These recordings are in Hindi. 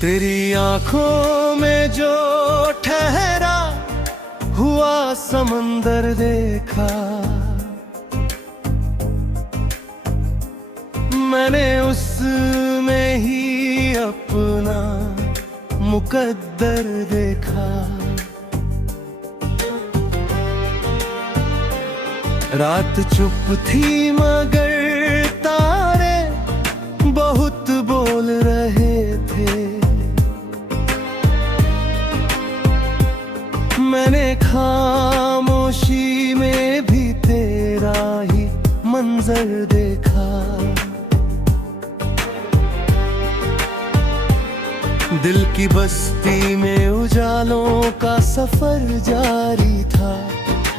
तेरी आंखों में जो ठहरा हुआ समंदर देखा, मैंने उसमें ही अपना मुकद्दर देखा। रात चुप थी मगर तारे बहुत बोल रहे थे। मैंने खामोशी में भी तेरा ही मंजर देखा। दिल की बस्ती में उजालों का सफर जारी था।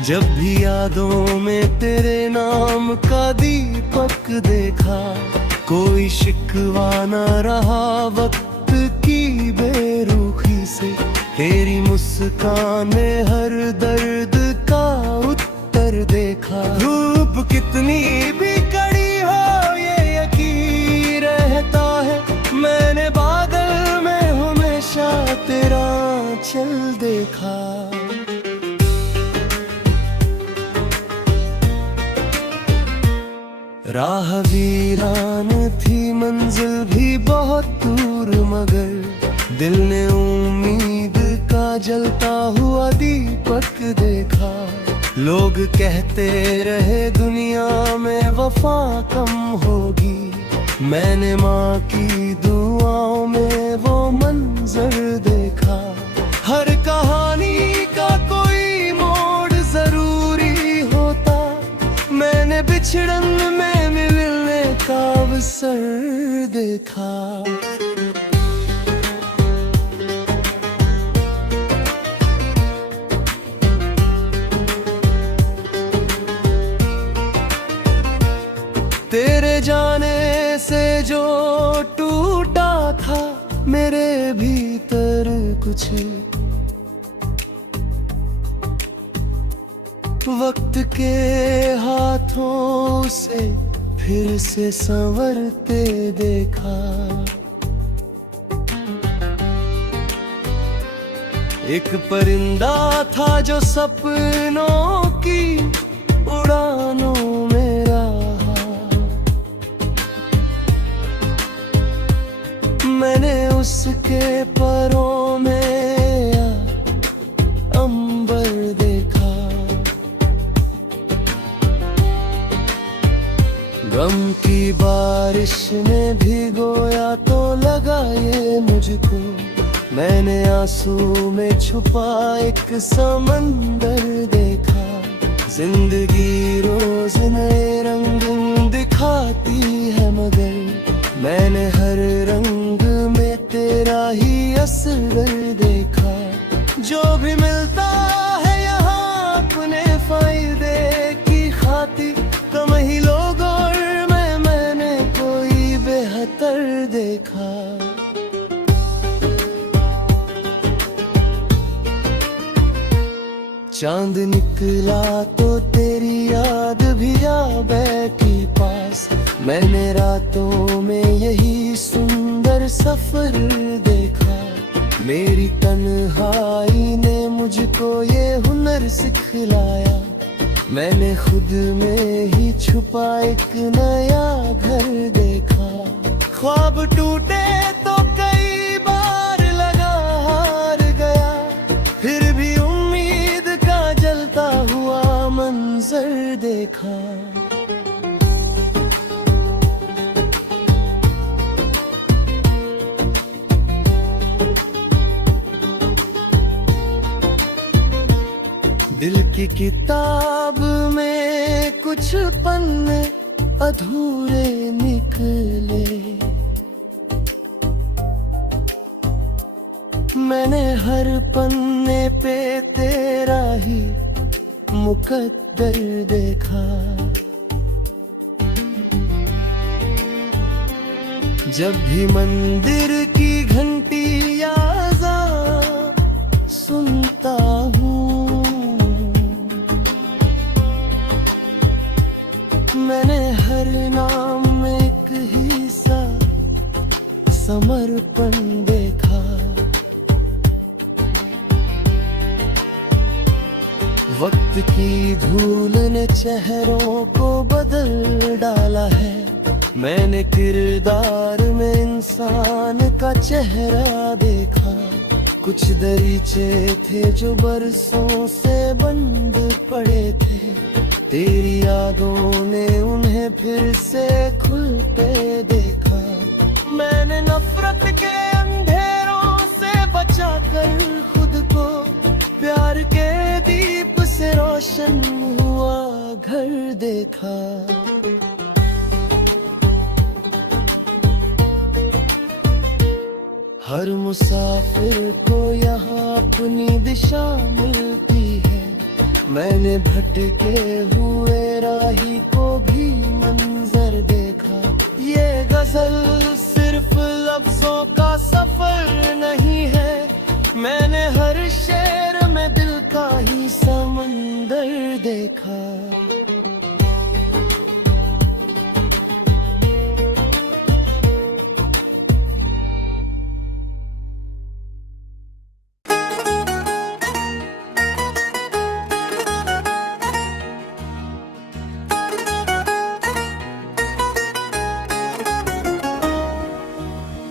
जब भी यादों में तेरे नाम का दीपक देखा, कोई शिकवा न रहा वक्त की बेरुखी से। तेरी मुस्कान ने हर दर्द का उत्तर देखा। धूप कितनी भी कड़ी हो ये यकीन रहता है, मैंने बादल में हमेशा तेरा चल देखा। राह वीरान थी, मंजिल भी बहुत दूर, मगर दिल ने उम्मीद का जलता हुआ दीपक देखा। लोग कहते रहे दुनिया में वफा कम होगी, मैंने माँ की दुआओं में वो मंजर देखा। हर कहानी का कोई मोड़ जरूरी होता, मैंने बिछड़न में मिलने का अवसर देखा। तेरे जाने से जो टूटा था मेरे भीतर कुछ, वक्त के हाथों से फिर से संवरते देखा। एक परिंदा था जो सपनों की उड़ानों में रहा, मैंने उसके परों में अंबर देखा। गम की बारिश ने भिगोया तो लगा ये मुझको, मैंने आंसू में छुपा एक समंदर देखा। जिंदगी रोज नए रंग दिखाती है, मगर मैंने हर रंग में तेरा ही असर देखा। जो भी मिलता है यहाँ अपने फायदे की खातिर, कम ही लोग और मैंने कोई बेहतर देखा। चांद निकला तो तेरी याद भी आ बैठी पास, मैंने रातों में यही सुंदर सफर देखा। मेरी तन्हाई ने मुझको ये हुनर सिखलाया, मैंने खुद में ही छुपा एक नया घर देखा। ख्वाब टूटे तो कई बार लगा हार गया, फिर भी उम्मीद का जलता हुआ मंजर देखा। दिल की किताब में कुछ पन्ने अधूरे निकले, मैंने हर पन्ने पे तेरा ही मुकद्दर देखा। जब भी मंदिर की घंटी आज़ान सुनता हूँ, मैंने हर नाम में एक ही सा समर्पण देखा। वक्त की धूल ने चेहरों को बदल डाला है। मैंने किरदार में इंसान का चेहरा देखा। कुछ दरीचे थे जो बरसों से बंद पड़े थे, तेरी यादों ने उन्हें फिर से खुलते देखा। मैंने नफरत के अंधेरों से बचाकर खुद को प्यार के दीप से रोशन हुआ घर देखा। हर मुसाफिर को यहाँ अपनी दिशा मिलती है। मैंने भटके हुए राही को भी मंजर देखा। ये गजल सिर्फ लफ्जों का सफर नहीं है, मैंने हर शेर में दिल का ही समंदर देखा।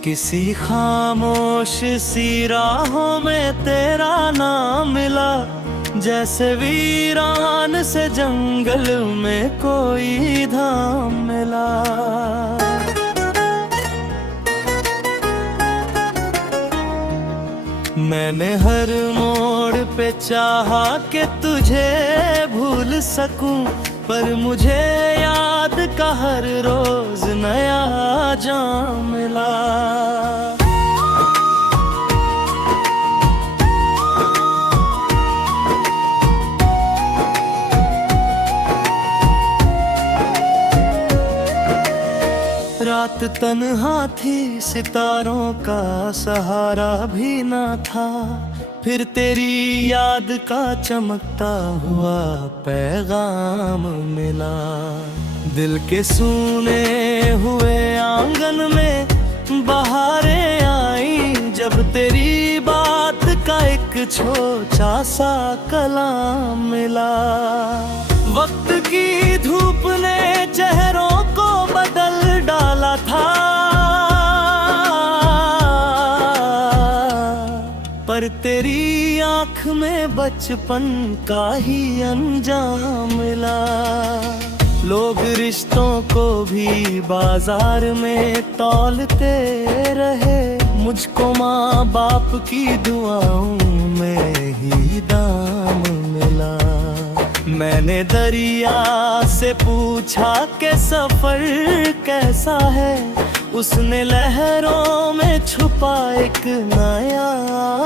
किसी खामोश सी राहों में तेरा नाम मिला, जैसे वीरान से जंगल में कोई धाम मिला। मैंने हर मोड़ पे चाहा कि तुझे भूल सकूं, पर मुझे याद का हर रोज नया जाम मिला। रात तन्हा थी, सितारों का सहारा भी ना था, फिर तेरी याद का चमकता हुआ पैगाम मिला। दिल के सूने हुए आंगन में बहारें आई, जब तेरी बात का एक छोटा सा कलाम मिला। वक्त की धूप ने चेहरों को बदल डाला था, पर तेरी आँख में बचपन का ही अंजाम मिला। लोग रिश्तों को भी बाजार में तौलते रहे, मुझको माँ बाप की दुआओं में ही दाम मिला। मैंने दरिया से पूछा कि सफर कैसा है, उसने लहरों में छुपा एक नया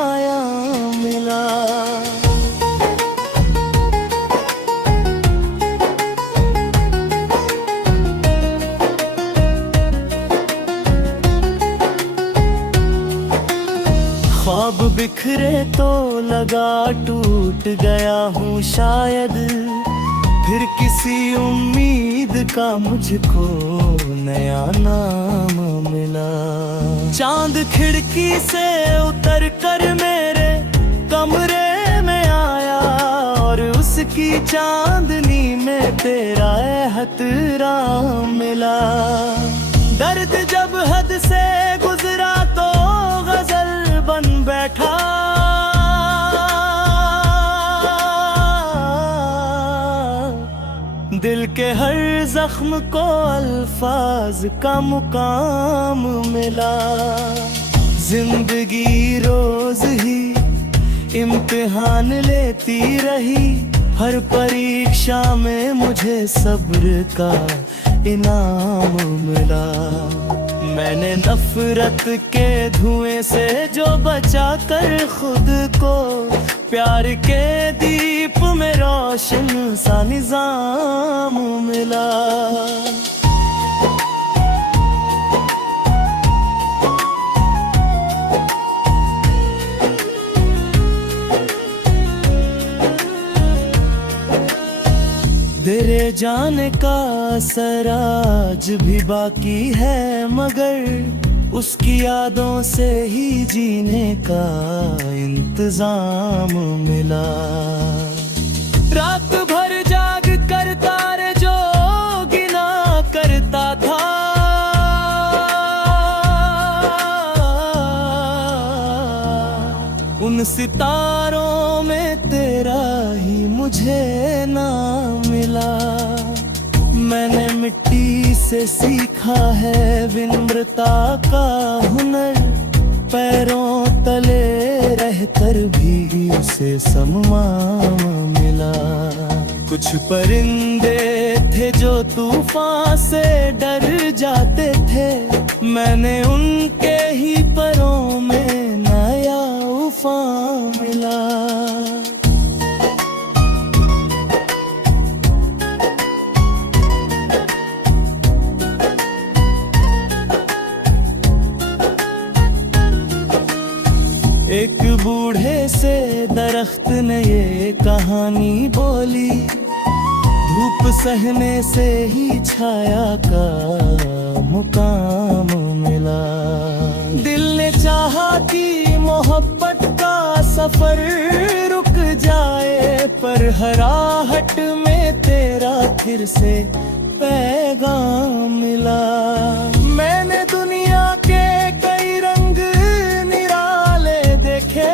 आयाम मिला। ख्वाब बिखरे तो लगा टूट गया हूँ शायद, फिर किसी उम्मीद का मुझको नया नाम मिला। चांद खिड़की से उतर कर मेरे कमरे में आया, और उसकी चांदनी में तेरा एहतराम मिला। दर्द जब हद से गुजरा तो गजल बन बैठा, दिल के हर जख्म को अल्फाज का मुकाम मिला। जिंदगी रोज ही इम्तिहान लेती रही, हर परीक्षा में मुझे सब्र का इनाम मिला। मैंने नफरत के धुएं से जो बचा कर खुद को प्यार के दीप में रोशन सा निजाम मिला। तेरे जाने का असर आज भी बाकी है, मगर उसकी यादों से ही जीने का इंतजाम मिला। सितारों में तेरा ही मुझे नाम मिला। मैंने मिट्टी से सीखा है विनम्रता का हुनर, पैरों तले रहकर भी उसे सम्मान मिला। कुछ परिंदे थे जो तूफान से डर जाते थे, मैंने उनके ही परों में नया उफान मिला। एक बूढ़े से दरख्त ने ये कहानी बोली, धूप सहने से ही छाया का मुकाम मिला। दिल ने चाहा कि मोहब्बत का सफर रुक जाए, पर हराहट में तेरा फिर से पैगाम मिला। मैंने दुनिया के कई रंग निराले देखे,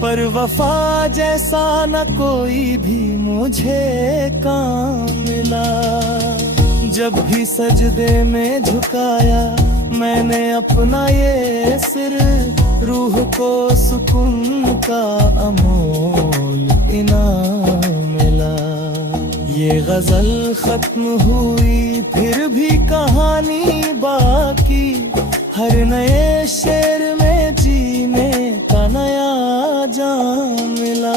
पर वफा जैसा न कोई भी मुझे काम मिला। जब भी सजदे में झुकाया मैंने अपना ये सिर, रूह को सुकून का अमोल इनाम मिला। ये गजल खत्म हुई फिर भी कहानी बाकी, हर नए शेर में जीने का नया जाम मिला।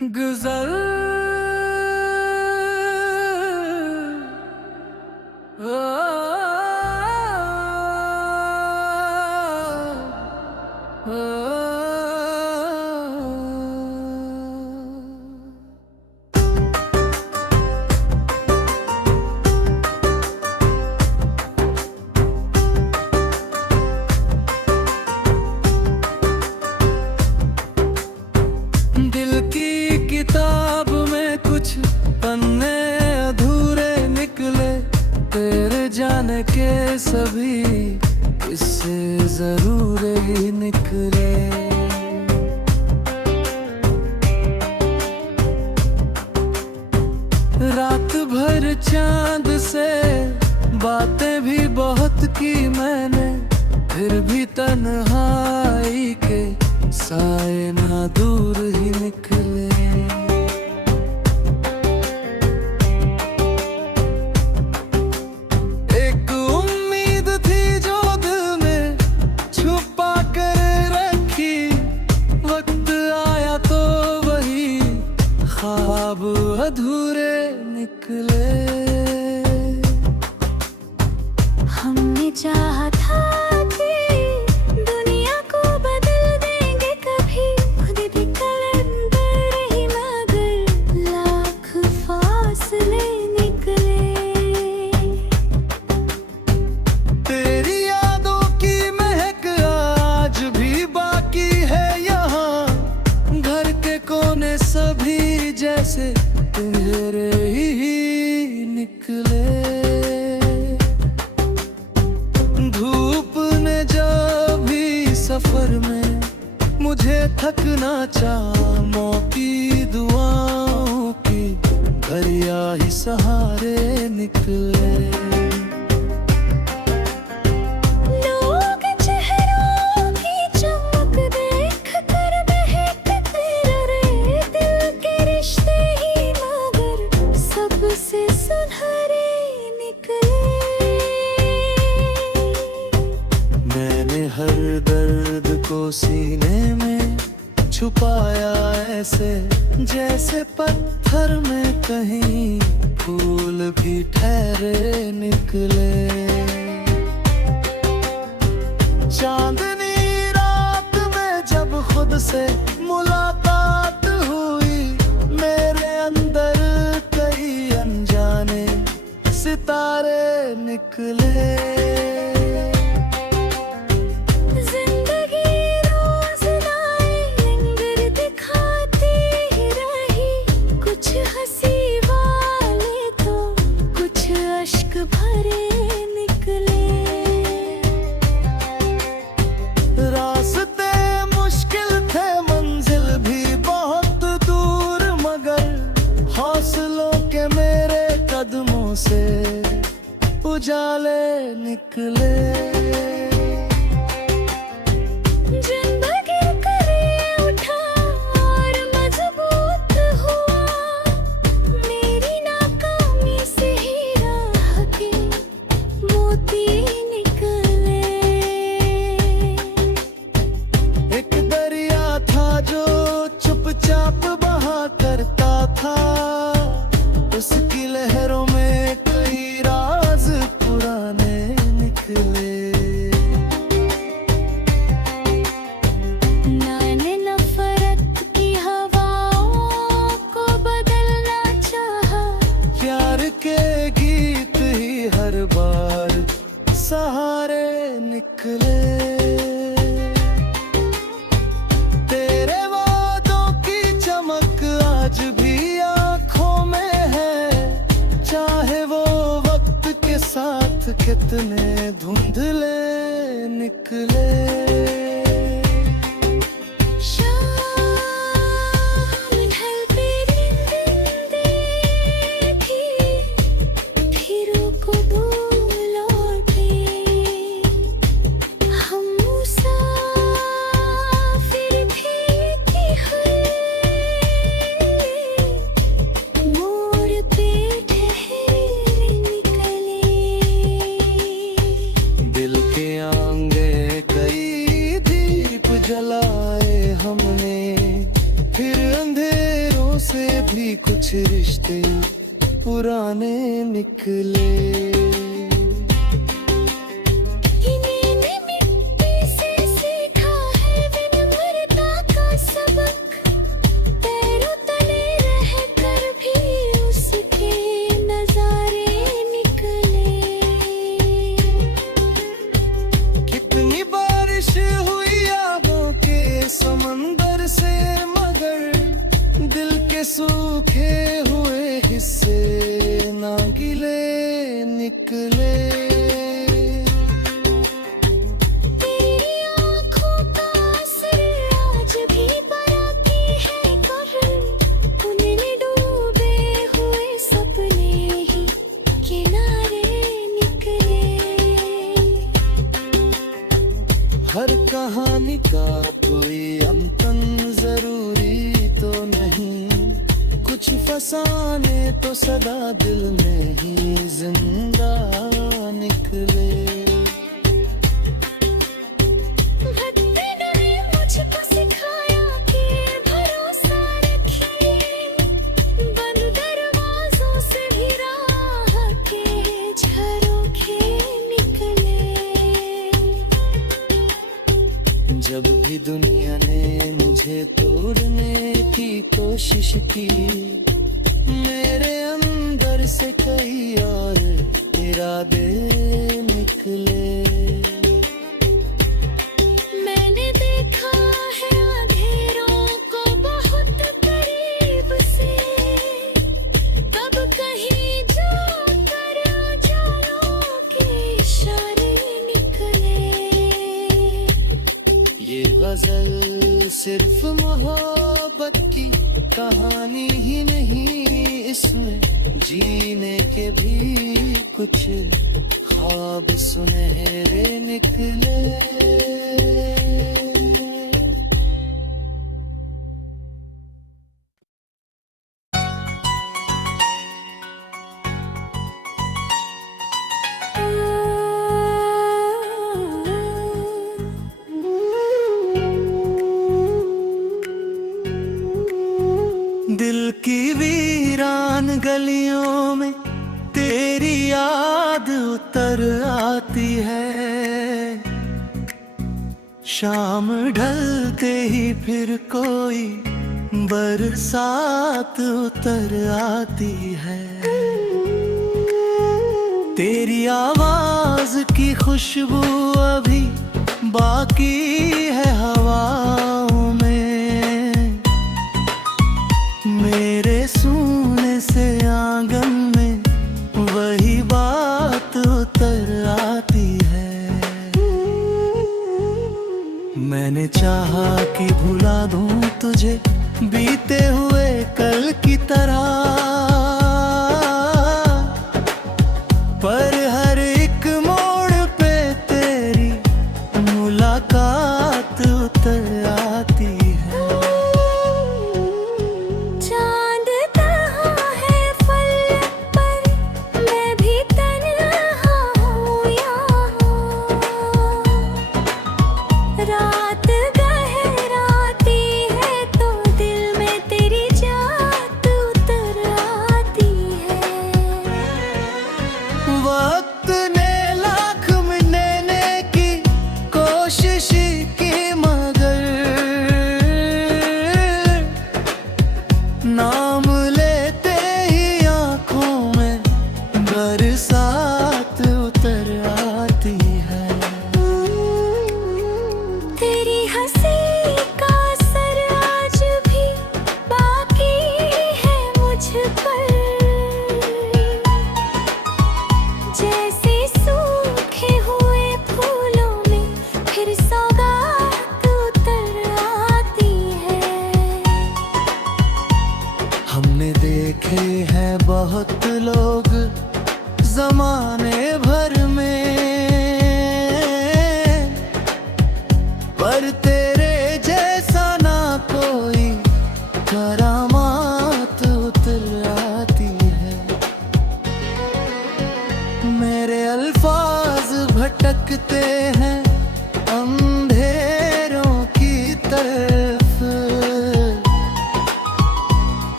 गुजर दिल की किताब में कुछ पन्ने अधूरे निकले, तेरे जाने के सभी इससे जरूर ही निकले। रात भर चांद से बातें भी बहुत की मैंने, फिर भी तन्हाई के साए ना दूर ही निकले। एक उम्मीद थी जो दिल में छुपा कर रखी, वक्त आया तो वही ख्वाब अधूरे निकले। हमने चाहा था सभी जैसे तेरे ही निकले। धूप ने जब भी सफर में मुझे थकना चाहा, की दुआओं की दरिया ही सहारे निकले। हर दर्द को सीने में छुपाया ऐसे, जैसे पत्थर में कहीं फूल भी ठहरे निकले। चांदनी रात में जब खुद से मुलाकात हुई, मेरे अंदर कई अनजाने सितारे निकले। उजाले निकले। उसकी लहरों में कई राज पुराने निकले। मैंने नफरत की हवाओं को बदलना चाहा, प्यार के गीत ही हर बार सहारे निकले। तेरे वादों की चमक आज भी आंखों में है, चाहे वो वक्त के साथ कितने धुंधले निकले। जलाए हमने फिर अंधेरों से भी कुछ रिश्ते पुराने निकले। इन्हीं मिट्टी से सीखा है विनम्रता का सबक, पैरों तले रहकर भी उसके नजारे निकले। कितनी बारिश हुई समंदर से, मगर दिल के सूखे हुए हिस्से ना गिले निकले। तेरी आँखों का असर आज भी बाकी है कहीं, उनमें डूबे हुए सपने ही किनारे निकले। हर कहानी का कोई अंतन जरूरी तो नहीं, कुछ फसाने तो सदा दिल में ही जिंदा निकले। भक्ति ने मुझको सिखाया कि भरोसा रखिए, बंद दरवाजों से भी राह के झरोखे निकले। जब भी दुनिया ने मुझे तोड़ने की कोशिश की, मेरे अंदर से कई और इरादे निकले। मैंने देखा है अंधेरों को बहुत करीब से, तब कहीं जाकर उजालों के इशारे निकले। ये गजल सिर्फ मोहब्बत की कहानी ही नहीं, इसमें जीने के भी कुछ ख्वाब सुनहरे निकले। दिल की वीरान गलियों में तेरी याद उतर आती है, शाम ढलते ही फिर कोई बरसात उतर आती है। तेरी आवाज की खुशबू अभी बाकी है हवाओं में, मेरे सूने से आंगन में वही बात उतर आती है। मैंने चाहा कि भुला दूं तुझे बीते हुए कल की तरह, पर हर तेरी हंसी का असर आज भी बाकी है मुझ पर, जैसे सूखे हुए फूलों में फिर सौगात उतर आती है। हमने देखे हैं बहुत लोग जमाने भर में, पर तेरे जैसा ना कोई करामात उतर आती है। मेरे अल्फाज भटकते हैं अंधेरों की तरफ,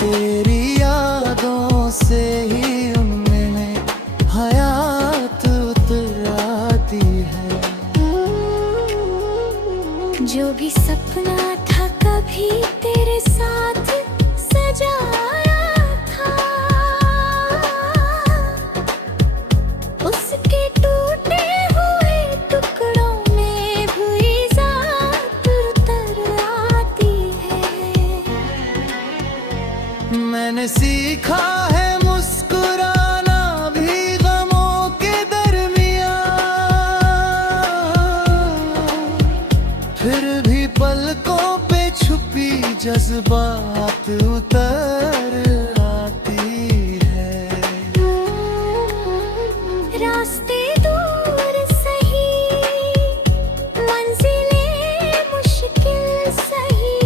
तेरी यादों से ही उनमें हयात उतर आती है। जो भी सपना था कभी तेरे साथ सजाया था, उसके टूटे हुए टुकड़ों में हुई ज़ात उतर आती है। मैंने सीखा है मुस्कुराना भी गमों के दरमियां, फिर भी पलकों पे छुपी जज्बात उतर आती है। रास्ते दूर सही, मंजिलें मुश्किल सही,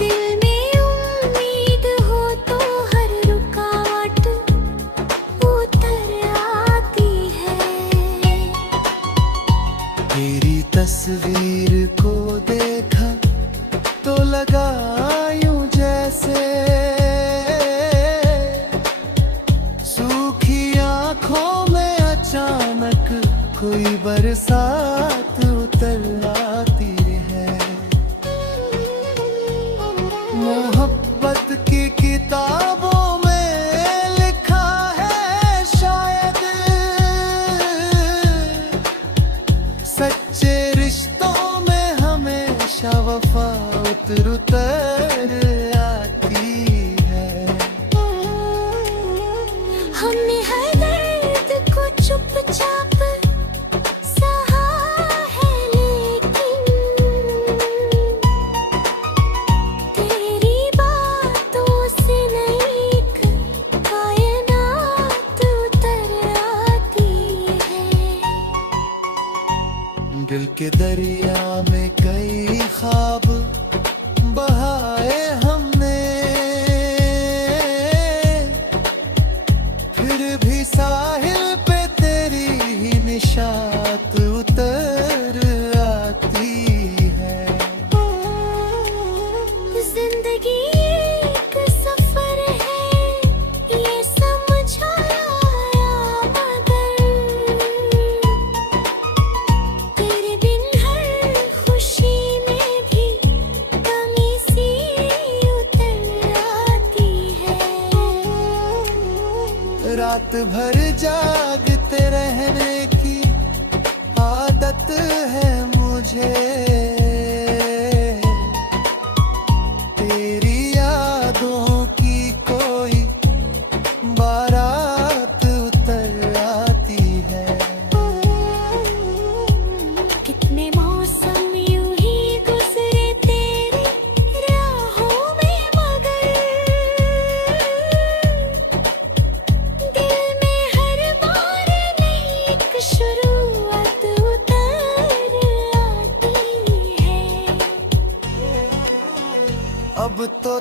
दिल में उम्मीद हो तो हर रुकावट उतर आती है। तेरी तस्वीर को देखा तो लगा यूं जैसे सूखी आंखों में अचानक कोई बरसात उतर आती है। मोहब्बत की किताबों में लिखा है शायद, सच्चे रिश्तों में हमेशा वफा उतर आती है। हमने हर दर्द को चुपचाप सहा है, लेकिन तेरी बातों से नई कायनात उतर आती है। दिल के दरिया में कई ख्वाब बहाए हमने, फिर भी साहिल पे तेरी ही निशात उतर आती है। जिंदगी एक सफर है ये समझ आया, मगर तेरे बिन हर खुशी में भी कमी सी उतर आती है। रात भर जागते रहने की आदत है मुझे, तेरी यादों की कोई बारात उतर आती है। कितने मौसम यूं ही गुजरे तेरी राहों में, मगर दिल में हर बार नई एक शुरुआत उतर आती है। अब तो